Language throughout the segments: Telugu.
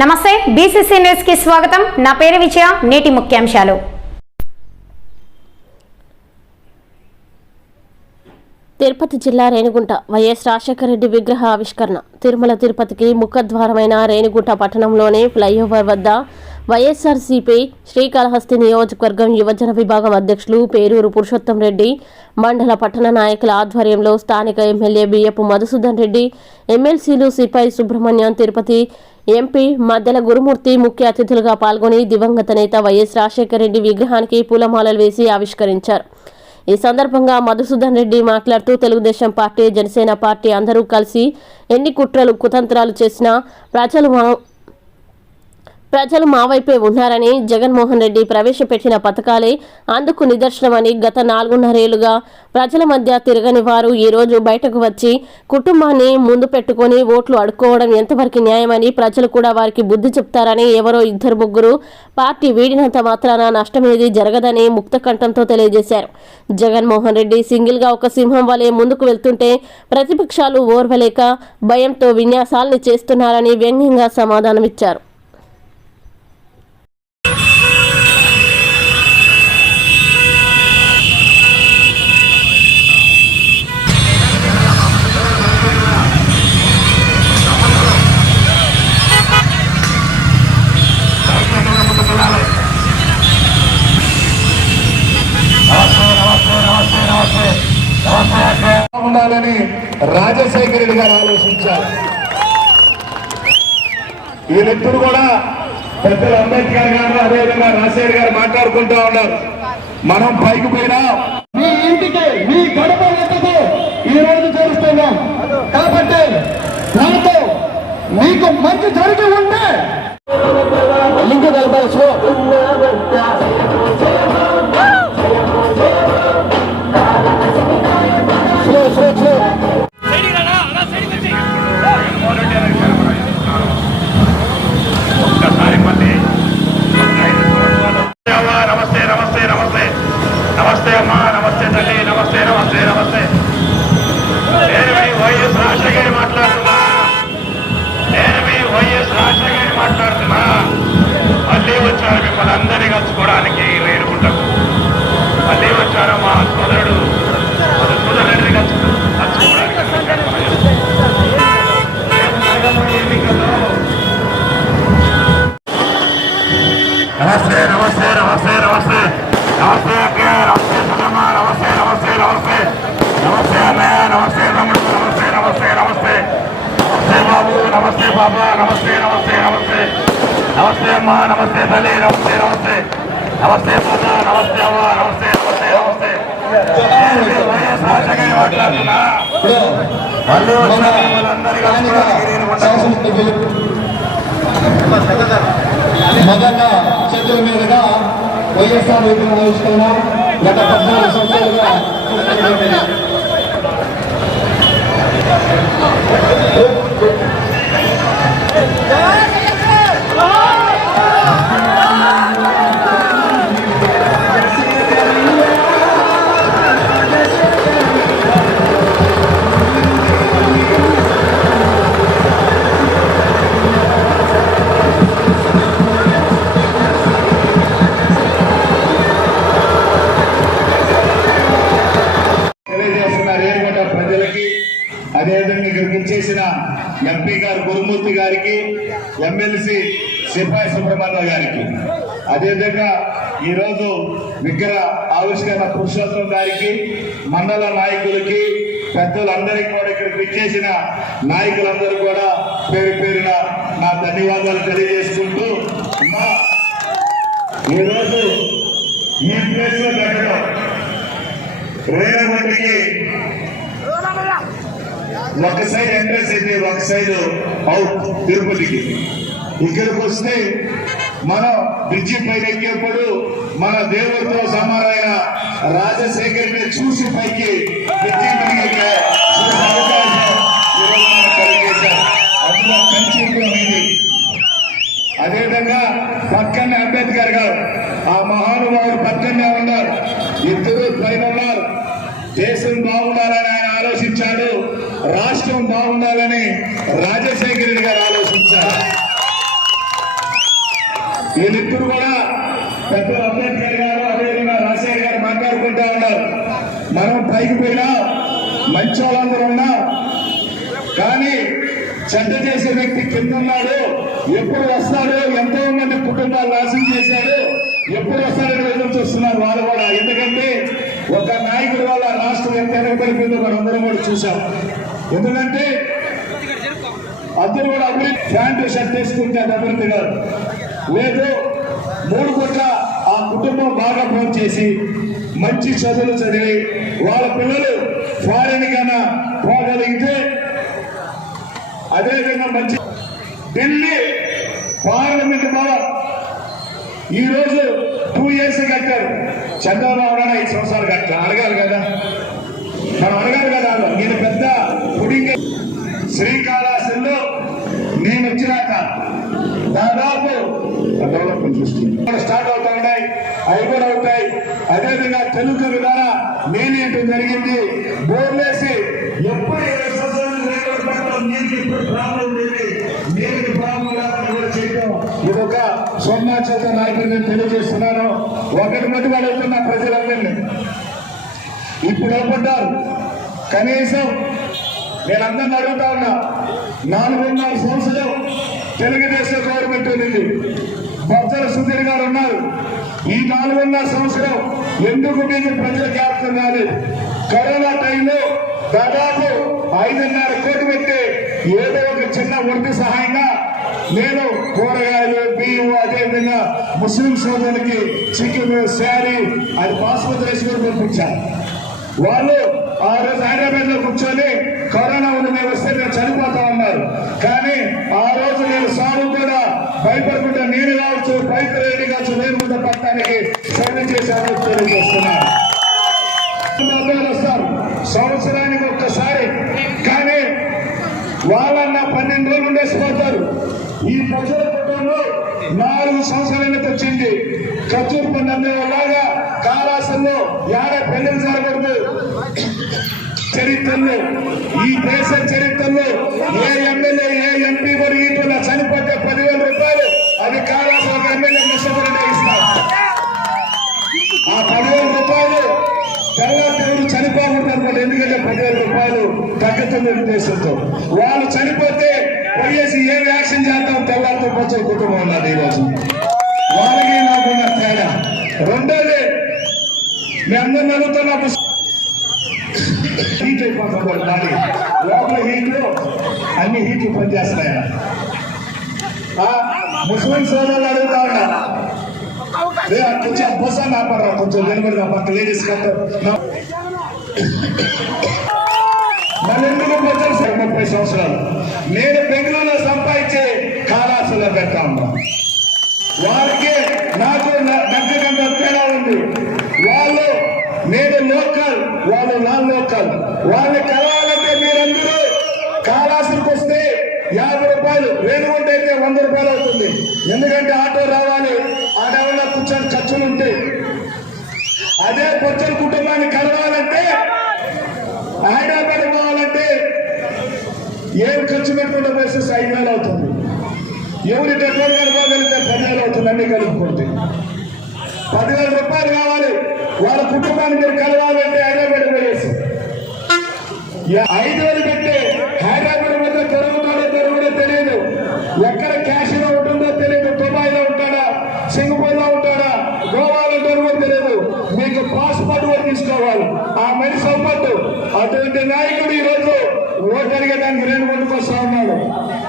నమస్తే బీసీసీ న్యూస్కి స్వాగతం. నా పేరు విజయ నేటి ముఖ్యాంశాలు. తిరుపతి జిల్లా రేణిగుంట వైఎస్ రాజశేఖర రెడ్డి విగ్రహ ఆవిష్కరణ తిరుమల తిరుపతికి ముఖద్వారమైన రేణిగుంట పట్టణంలోని ఫ్లైఓవర్ వద్ద వైఎస్ఆర్సీపీ శ్రీకాళహస్తి నియోజకవర్గం యువజన విభాగం అధ్యక్షులు పేరూరు పురుషోత్తం రెడ్డి మండల పట్టణ నాయకుల ఆధ్వర్యంలో స్థానిక ఎమ్మెల్యే బియ్యపు మధుసూదన్ రెడ్డి ఎమ్మెల్సీలు సిపాయి సుబ్రహ్మణ్యం తిరుపతి ఎంపీ మద్దెల గురుమూర్తి ముఖ్య అతిథులుగా పాల్గొని దివంగత నేత వైఎస్ రాజశేఖర రెడ్డి విగ్రహానికి పూలమాలలు వేసి ఆవిష్కరించారు. ఈ సందర్భంగా మధుసూదన్ రెడ్డి మాట్లాడుతూ తెలుగుదేశం పార్టీ జనసేన పార్టీ అందరూ కలిసి ఎన్ని కుట్రలు కుతంత్రాలు చేసినా ప్రజలు ప్రజలు మా వైపే ఉన్నారని జగన్మోహన్ రెడ్డి ప్రవేశపెట్టిన పథకాలే అందుకు నిదర్శనమని గత నాలుగున్నరేళ్ళుగా ప్రజల మధ్య తిరగని వారు ఈరోజు బయటకు వచ్చి కుటుంబాన్ని ముందు పెట్టుకొని ఓట్లు అడుక్కోవడం ఎంతవరకు న్యాయమని ప్రజలు కూడా వారికి బుద్ధి చెప్తారని ఎవరో ఇద్దరు ముగ్గురు పార్టీ వీడినంత మాత్రాన నష్టమేది జరగదని ముక్త కంఠంతో తెలియజేశారు. జగన్మోహన్ రెడ్డి సింగిల్గా ఒక సింహం వలె ముందుకు వెళ్తుంటే ప్రతిపక్షాలు ఓర్వలేక భయంతో విన్యాసాల్ని చేస్తున్నారని వ్యంగ్యంగా సమాధానమిచ్చారు. రాజశేఖర రెడ్డి గారు ఆలోచించారు. వీళ్ళిద్దరు కూడా పెద్దలు అంబేద్కర్ గారు అదేవిధంగా రాజశేఖర్ గారు మాట్లాడుకుంటూ ఉన్నారు. మనం పైకి పోయినా మీ ఇంటికి మీ గడప ఎక్కకు ఈ రోజు చేరుస్తున్నాం. కాబట్టి నాతో మీకు మంచి జరిగి ఉంటే నమస్తే. నమస్తే అన్నయ్య నమస్తే తమ్ముడు నమస్తే నమస్తే నమస్తే. నమస్తే బాబు నమస్తే బాబా నమస్తే నమస్తే నమస్తే. నమస్తే అమ్మ నమస్తే తల్లి నమస్తే నమస్తే. నమస్తే బాబా నమస్తే అమ్మ నమస్తే నమస్తే నమస్తే. నేను మాట్లాడుతున్నా? మళ్ళీ వచ్చిన మిమ్మల్ని నేను మొదట చేతుల మీదుగా వైఎస్ఆర్ విగ్రహం ఆవిష్కరణ గత పద్నాలుగు సంవత్సరాలుగా తెలియజేస్తున్నారు ఎమ్మెల్సీ సిపాయి సుబ్రహ్మణ్య గారికి. అదేవిధంగా ఈరోజు విగ్రహ ఆవిష్కరణ పురుషోత్తం గారికి మండల నాయకులకి పెద్దలందరికీ కూడా ఇక్కడికి విచ్చేసిన నాయకులందరూ కూడా పేరు పేరున నా ధన్యవాదాలు తెలియజేసుకుంటూ మా ఈరోజు ఈ ప్లేస్లో పెట్టడం ఒక సైడ్ ఎంట్రెన్స్ అయితే ఒక సైడ్ అవుట్ తిరుపతికి. ఇక్కడికి వస్తే మన బ్రిడ్జి పైన ఎక్కేప్పుడు మన దేవుడితో సమానమైన రాజశేఖర్ చూసి పైకి బ్రిడ్జి పైకి ఎక్కే చూసే అవకాశం ఈరోజు మనకు కలిగేశారు అందులో కంచి ఇది అదేవిధంగా పక్కనే అంబేద్కర్ గారు ఆ మహానుభావుడు పక్కనే ఉన్నారు ఇద్దరు పైన ఉన్నారు దేశం బాగుండాలని ఆయన ఆలోచించాడు రాష్ట్రం బాగుండాలని రాజశేఖర రెడ్డి గారు ఆలోచించారు పెద్దలు అంబేద్కర్ గారు అదేవిధంగా రాజశేఖర్ గారు మాట్లాడుకుంటా ఉన్నారు. మనం పైకి పోయినా మంచి వాళ్ళందరూ ఉన్నా కానీ చెడ్డ చేసే వ్యక్తి కింద ఉన్నాడు ఎప్పుడు వస్తాడు ఎంతో మంది కుటుంబాలు నాశనం చేశాడు ఎప్పుడు వస్తాడని ఎదురు చూస్తున్నారు వాళ్ళు కూడా. ఎందుకంటే ఒక నాయకుడి వల్ల రాష్ట్రం ఎంత ఎనగబడిపోయిందో మనం అందరం కూడా చూసాం ఎందుకంటే అందరూ కూడా అభివృద్ధి ప్యాంటు షర్ట్ వేసుకుంటే అది అభివృద్ధి కాదు లేదు మూడు కోట్ల ఆ కుటుంబం బాగా ఫోన్ చేసి మంచి చదువులు చదివి వాళ్ళ పిల్లలు ఫారెన్ కన్నా పోగలిగితే అదేవిధంగా మంచి ఢిల్లీ పార్లమెంట్ భవన్ ఈ రోజు టూ ఇయర్స్ కట్టారు. చంద్రబాబు నాయుడు ఐదు సంవత్సరాలు కట్టారు. అడగాలి కదా? మనం అడగాలి కదా? నేను పెద్ద పుడింగ్ శ్రీకాళహస్తిలో నేను వచ్చినాక దాదాపు డెవలప్మెంట్ చూస్తుంది స్టార్ట్ అవుతా ఉన్నాయి అవుతాయి. అదేవిధంగా తెలుగు విధాన నేనేంటం జరిగింది. బోర్లేసి ఎప్పుడు ఇదొక సంవత్సరాలు రేట్లు నాయకుడు నేను తెలియజేస్తున్నాను. ఒకటి మటుకు అడుగుతున్న ప్రజలందరినీ. ఇప్పుడు ఏమంటారు కనీసం నేను అందరిని అడుగుతా ఉన్నా నాలుగున్నర సంవత్సరం తెలుగుదేశం గవర్నమెంట్ ఉంది. బొత్సల సుధీర్ గారు ఉన్నారు. ఈ నాలుగున్నర సంవత్సరం ఎందుకు మీకు ప్రజలకు జ్ఞాపకం కాలేదు కరోనా టైంలో దాదాపు ఐదున్నర కోటి పెట్టి ఏదో ఒక చిన్న వృద్ధి సహాయంగా నేను కూరగాయలు బియ్యం అదేవిధంగా ముస్లిం సోదరులకి చికెన్ శారీ అది బాస్మతి రైస్ కూడా పంపించాను వాళ్ళు ఆ రోజు హైదరాబాద్లో కూర్చొని కరోనా ఉంది మేము వస్తే మేము చనిపోతా ఉన్నారు. కానీ ఆ రోజు నేను సాగు కూడా భయపడకుండా కావచ్చు రైతు రెడ్డి కావచ్చు నేను కూడా పట్టడానికి సర్వే చేశాను తెలియజేస్తున్నాను వస్తారు. సంవత్సరానికి ఒక్కసారి కానీ వాళ్ళన్న పన్నెండు రోజులు ఉండేసిపోతారు. ఈ ప్రజల కుటుంబంలో నాలుగు సంవత్సరాల వచ్చింది ఖర్చూరు పండుగ లాగా కాళాసంలో యాడ పెళ్ళి జరగకూడదు. చరిత్రలో ఈ దేశ చరిత్రలో ఏ ఎమ్మెల్యే ఏ ఎంపీ కూడా చనిపోతే పదివేల రూపాయలు అది ఒక ఎమ్మెల్యే మిషన్ ఇస్తారు. ఆ పదివేల రూపాయలు తర్వాత ఎవరు చనిపోకూడదు అనుకోండి ఎందుకంటే పదివేల రూపాయలు తగ్గుతున్న ఉద్దేశంతో. వాళ్ళు చనిపోతే పోయేసి ఏం యాక్షన్ చేద్దాం తెల్లారితో కొంచెం కుటుంబం ఉన్నది ఈరోజు వాళ్ళకి నాకున్న తేడా. రెండోది మీ అందరిని అడుగుతున్నా హీట్ అయిపోతుంది బాడీ లోపల హీట్లు అన్ని హీట్లు పనిచేస్తున్నాయి. ముస్లిం సోదరులు అడుగుతా ఉన్నా కొంచెం బొసా నాపడరా కొంచెం నిలబడి పక్క లేడీస్ నన్నెందుకు సార్ ముప్పై సంవత్సరాలు. నేను బెంగళూరులో సంపాదించే కాళాసులో పెడతా ఉన్నా వారికి నాకు దగ్గర తేడా ఉంది. వాళ్ళు నేను లోకల్ వాళ్ళు నాన్ లోకల్ వాళ్ళని రూపాయలు రేణుగుంట అయితే వంద రూపాయలు అవుతుంది. ఎందుకంటే ఆటో రావాలి ఆడేవాళ్ళ కూర్చొని ఖర్చులు ఉంటాయి అదే పొచ్చల కుటుంబాన్ని కలవాలంటే హైదరాబాద్ పోవాలంటే ఏం ఖర్చు పెట్టుకుంటే బస్సెస్ ఐదు వేలు అవుతుంది. ఎవరి పెట్రోల్ కనుకోగలిగితే పదివేలు అవుతుంది అన్ని కలుపుకుంటే. పదివేల రూపాయలు కావాలి వాళ్ళ కుటుంబాన్ని మీరు కలవాలంటే హైదరాబాద్ పోయేసి. యా- ఐదు వేలు పెట్టే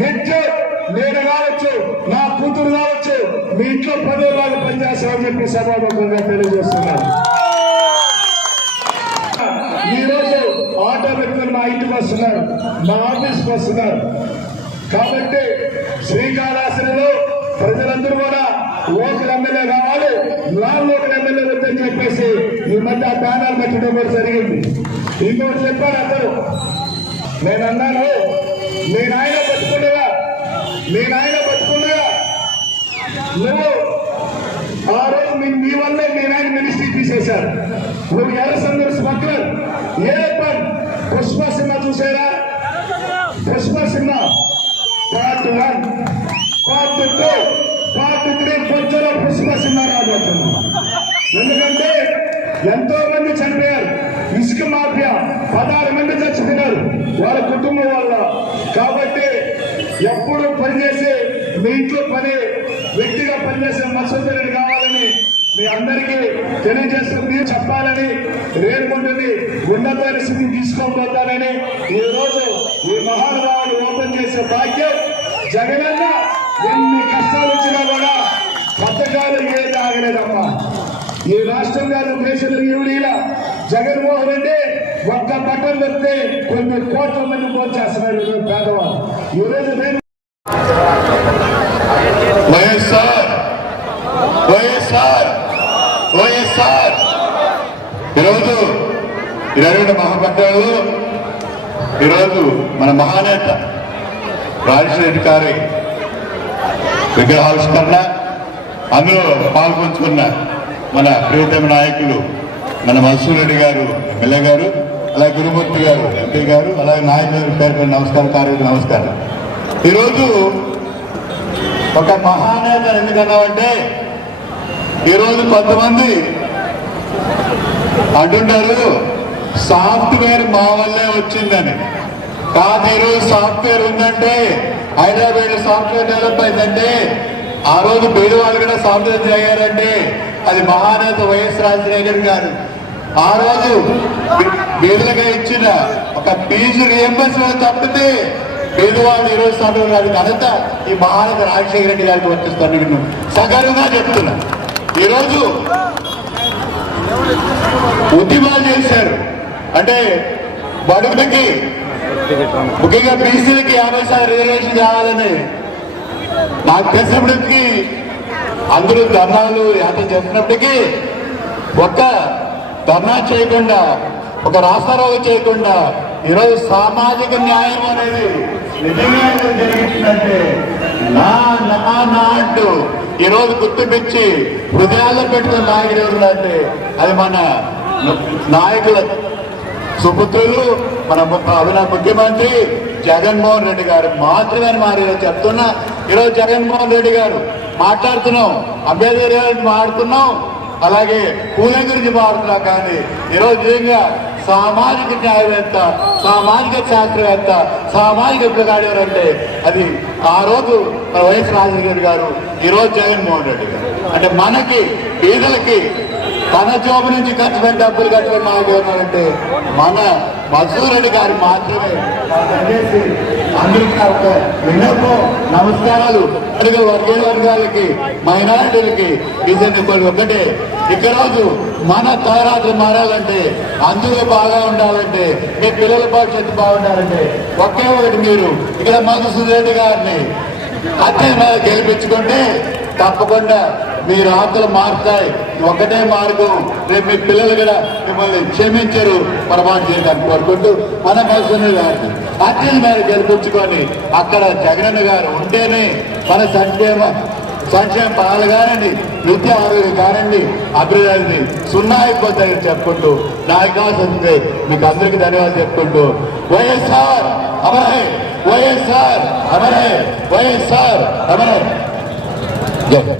నిత్యం నేను కావచ్చు నా కూతురు కావచ్చు మీ ఇంట్లో పదో వాళ్ళు పనిచేస్తామని చెప్పి సభాముఖంగా తెలియజేస్తున్నాను. ఈ రోజు ఆటో వ్యక్తులు మా ఇంటికి వస్తున్నారు మా ఆఫీస్కి వస్తున్నారు. కాబట్టి శ్రీకాళహస్తిలో ప్రజలందరూ కూడా లోకల్ ఎమ్మెల్యే కావాలి నాన్ లోకల్ ఎమ్మెల్యే వద్దని చెప్పేసి ఈ మధ్య ఆ బ్యానర్ పెట్టడం కూడా జరిగింది. ఇంకోటి చెప్పారు అందరూ. నేను అన్నాను మీ నాయన బతుకుండగా మీ నాయన బతుకుండగా నువ్వు ఆ రోజు మీ మీ వల్లే మీ నాయన మినిస్ట్రీ తీసేశారు నువ్వు ఎర్ర సందర్శ స్మగ్లర్. ఏ పని? పుష్ప సినిమా చూసారా? Pushpa cinema. Part one. Part two. Part three కొంచెం పుష్ప సినిమా రాబోతుంది. ఎందుకంటే ఎంతో మంది చనిపోయారు. ఇసుక మాఫియా. పదహారు మంది చచ్చిపోయినారు. వాళ్ళ కుటుంబం వల్ల కాబట్టి ఎప్పుడు పనిచేసే మీ ఇంట్లో పని వ్యక్తిగా పనిచేసే మత్స్యధరుడు కావాలని మీ అందరికీ తెలియజేస్తూ మీరు చెప్పాలని రేపుంటుంది ఉన్నతమైన స్థితికి తీసుకోబోతానని ఈ రోజు ఈ మహానుభావులు ఓపెన్ చేసే భాగ్యం జగనన్న ఎన్ని కష్టాలు వచ్చినా కూడా పథకాలు ఏది ఆగలేదమ్మా. ఈ రాష్ట్రం గారు దేశంలో జగన్మోహన్ రెడ్డి ఒక్క బట్టలు పెడితే కొన్ని కోట్ల మంది పోల్చేస్తున్నారు పేదవాళ్ళు ఈ రోజు నేను వైఎస్ఆర్ వైఎస్ఆర్ వైఎస్ఆర్ ఈరోజు ఇరవై రెండు మహాపట్టాలు ఈరోజు మన మహానేత రాజశేఖర్ రెడ్డి గారి విగ్రహావిష్కరణ అందులో పాల్పంచుకున్న మన ప్రియతమ నాయకులు మన మన్సూర్ రెడ్డి గారు ఎమ్మెల్యే గారు అలాగే గురుమూర్తి గారు ఎంపీ గారు అలాగే నాయకులు పేరు పేరు నమస్కారం కార్యకు నమస్కారం. ఈరోజు ఒక మహానేత ఎందుకన్నామంటే ఈరోజు కొంతమంది అంటుంటారు సాఫ్ట్వేర్ మా వల్లే వచ్చిందని. కాదు ఈరోజు సాఫ్ట్వేర్ ఉందంటే హైదరాబాద్ సాఫ్ట్వేర్ డెవలప్ అయిందంటే ఆ రోజు పేదవాళ్ళు కూడా సాఫ్ట్వేర్ అయ్యారంటే అది మహానేత వైఎస్ రాజశేఖర్ గారు. ఆ రోజు పేదలుగా ఇచ్చిన ఒక ఫీజు రియంబర్స్మెంట్ తప్పితే పేదవాళ్ళు ఈ రోజు సాఫ్ట్వేర్ గారి ఘనత ఈ మహానేత రాజశేఖర రెడ్డి గారికి వర్తిస్తాను నేను. సగర్వంగా చెప్తున్నా. ఈరోజు ఉద్యమాలు చేశారు. అంటే బడుగులకి ముఖ్యంగా బీసీలకి యాభై శాతం రిజర్వేషన్ కావాలని. నాకు తెలిసినప్పటికీ అందరూ ధర్నాలు యాత్ర చేసినప్పటికీ ఒక్క ధర్నా చేయకుండా ఒక రాస్తారోగ చేయకుండా ఈరోజు సామాజిక న్యాయం అనేది నిజంగా జరిగిందంటే నా నా నా అంటూ ఈరోజు గుర్తుపెచ్చి హృదయాల్లో పెట్టుకున్న నాయకుడు అంటే అది మన నాయకుల సుపుత్రులు మన అభిన ముఖ్యమంత్రి జగన్మోహన్ రెడ్డి గారు మాత్రమే మరి చెప్తున్నా. ఈరోజు జగన్మోహన్ రెడ్డి గారు మాట్లాడుతున్నాం. అంబేద్కర్ గారి మాట్లాడుతున్నాం. అలాగే పూలే గురించి మాట్లాడుతున్నాం కానీ ఈరోజు నిజంగా సామాజిక న్యాయవేత్త సామాజిక శాస్త్రవేత్త సామాజిక విప్లవాడు ఎవరంటే అది ఆ రోజు మన వైఎస్ రాజశేఖర్ గారు ఈరోజు జగన్మోహన్ రెడ్డి గారు. అంటే మనకి పేదలకి తన జోబు నుంచి ఖర్చు డబ్బులు కట్టుకుని నాకు ఉన్నారంటే మన మధుసూర్ గారు మాత్రమే దయచేసి అందరికీ నా నమస్కారాలు. వర్గీయ వర్గాలకి మైనారిటీలకి ఇదండి వాళ్ళు ఒకటే ఇక రోజు మన తయారాత్రి మారాలంటే అందరూ బాగా ఉండాలంటే మీ పిల్లల భవిష్యత్తు బాగుండాలంటే ఒకే ఒకటి మీరు ఇక్కడ మధుసూరెడ్డి గారిని అత్తే గెలిపించుకుంటే తప్పకుండా మీ రాతలు మారుతాయి. ఒకటే మార్గం. రేపు మీ పిల్లలు కూడా మిమ్మల్ని క్షమించరు. పొరపాటు చేయడానికి కోరుకుంటూ మన మధుసూరి గారిని అర్జున్ మీద గెలిపించుకొని అక్కడ జగనన్న గారు ఉంటేనే మన సంక్షేమ సంక్షేమ పాలన కానండి విద్య ఆరోగ్యం కానండి అభివృద్ధి సున్నా అయిపోతాయని చెప్పుకుంటూ నా ఉంది మీకు అందరికీ ధన్యవాదాలు చెప్పుకుంటూ వైఎస్ఆర్ అమరే వైఎస్ఆర్ అమరే వైఎస్ఆర్ అమరే జై